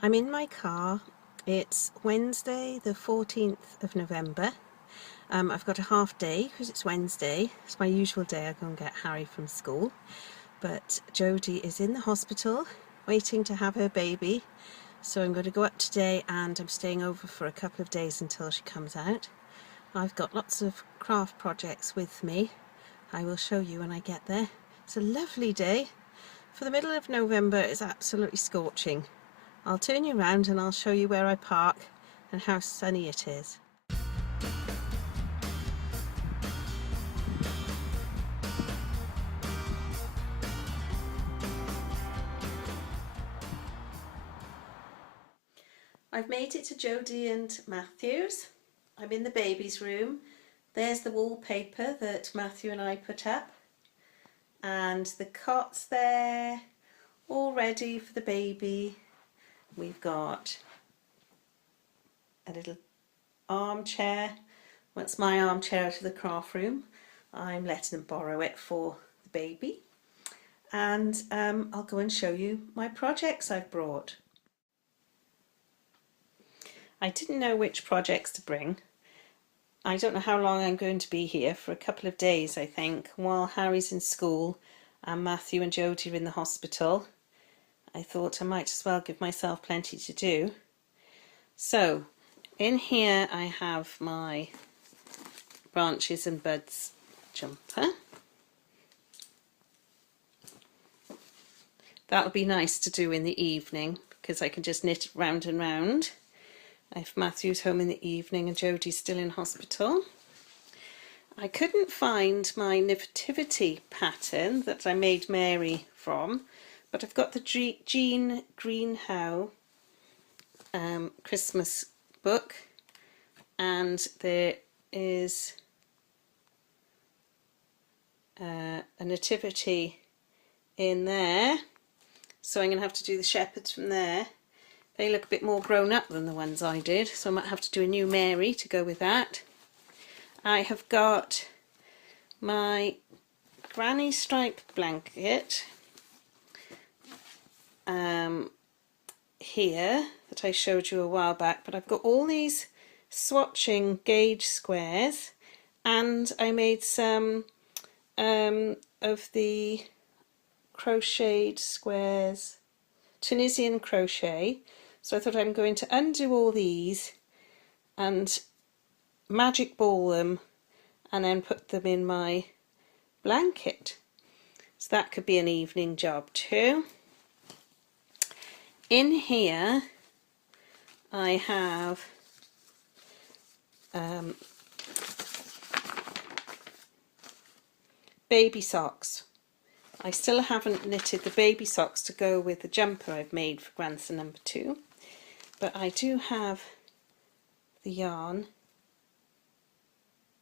I'm in my car. It's Wednesday the 14th of November. I've got a half day because it's Wednesday. It's my usual day I go and get Harry from school. But Jodie is in the hospital waiting to have her baby. So I'm going to go up today and I'm staying over for a couple of days until she comes out. I've got lots of craft projects with me. I will show you when I get there. It's a lovely day. For the middle of November, it's absolutely scorching. I'll turn you around and I'll show you where I park and how sunny it is. I've made it to Jodie and Matthew's. I'm in the baby's room. There's the wallpaper that Matthew and I put up, and the cot's there all ready for the baby. We've got a little armchair. Well, it's my armchair out of the craft room. I'm letting them borrow it for the baby. And I'll go and show you my projects I've brought. I didn't know which projects to bring. I don't know how long I'm going to be here, for a couple of days I think, while Harry's in school and Matthew and Jodie are in the hospital. I thought I might as well give myself plenty to do. So in here I have my branches and buds jumper. That would be nice to do in the evening because I can just knit round and round. If Matthew's home in the evening and Jodie's still in hospital. I couldn't find my nativity pattern that I made Mary from, but I've got the Jean Greenhow Christmas book, and there is a nativity in there, so I'm going to have to do the shepherds from there. They look a bit more grown up than the ones I did, so I might have to do a new Mary to go with that. I have got my granny stripe blanket here that I showed you a while back, but I've got all these swatching gauge squares, and I made some of the crocheted squares, Tunisian crochet. So I thought I'm going to undo all these and magic ball them and then put them in my blanket. So that could be an evening job too. In here I have baby socks. I still haven't knitted the baby socks to go with the jumper I've made for grandson number 2, but I do have the yarn,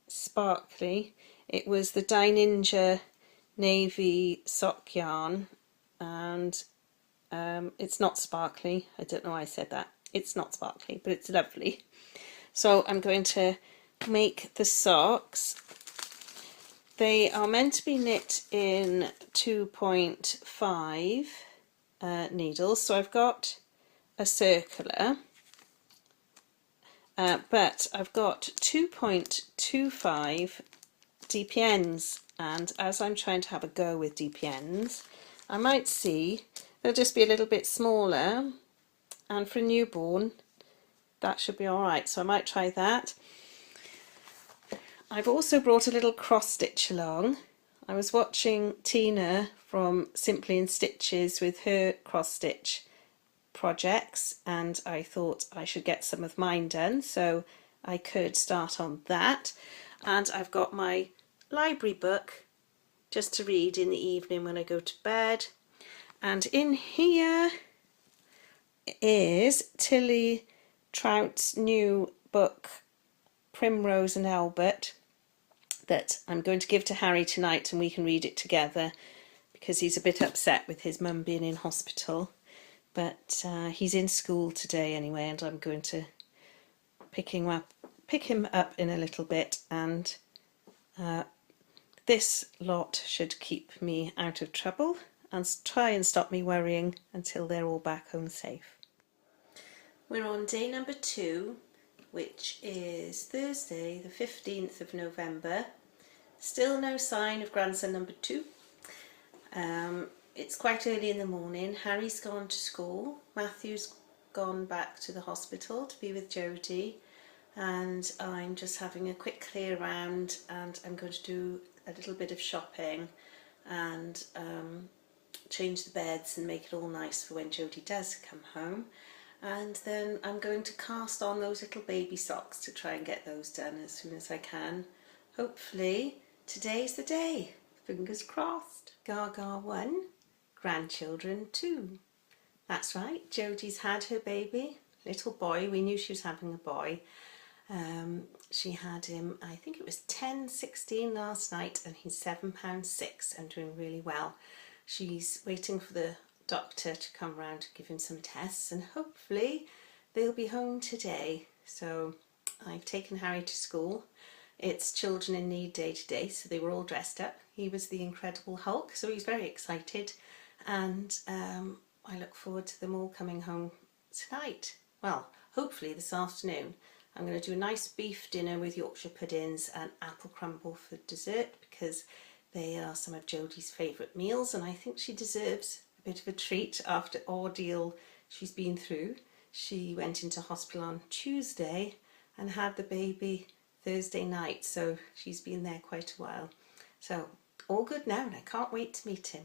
sparkly. It was the Dye Ninja navy sock yarn, and it's not sparkly. I don't know why I said that. It's not sparkly, but it's lovely. So I'm going to make the socks. They are meant to be knit in 2.5 needles, so I've got a circular, but I've got 2.25 DPNs, and as I'm trying to have a go with DPNs, I might see they'll just be a little bit smaller, and for a newborn that should be alright, so I might try that. I've also brought a little cross stitch along. I was watching Tina from Simply in Stitches with her cross stitch projects, and I thought I should get some of mine done, so I could start on that. And I've got my library book just to read in the evening when I go to bed. And in here is Tilly Trout's new book, Primrose and Albert, that I'm going to give to Harry tonight and we can read it together because he's a bit upset with his mum being in hospital, but he's in school today anyway, and I'm going to pick him up in a little bit, and this lot should keep me out of trouble and try and stop me worrying until they're all back home safe. We're on day number 2, which is Thursday the 15th of November. Still no sign of grandson number 2. It's quite early in the morning. Harry's gone to school. Matthew's gone back to the hospital to be with Jodie, and I'm just having a quick clear round, and I'm going to do a little bit of shopping and change the beds and make it all nice for when Jodie does come home. And then I'm going to cast on those little baby socks to try and get those done as soon as I can. Hopefully today's the day. Fingers crossed. Gaga 1, grandchildren 2. That's right, Jodie's had her baby, little boy. We knew she was having a boy. She had him, I think it was 10:16 last night, and he's £7.6 and doing really well. She's waiting for the doctor to come round to give him some tests, and hopefully they'll be home today. So I've taken Harry to school. It's Children in Need Day today, so they were all dressed up. He was the Incredible Hulk, so he's very excited, and I look forward to them all coming home tonight. Well, hopefully this afternoon. I'm going to do a nice beef dinner with Yorkshire puddings and apple crumble for dessert, because they are some of Jodie's favourite meals, and I think she deserves a bit of a treat after ordeal she's been through. She went into hospital on Tuesday and had the baby Thursday night, so she's been there quite a while. So all good now, and I can't wait to meet him.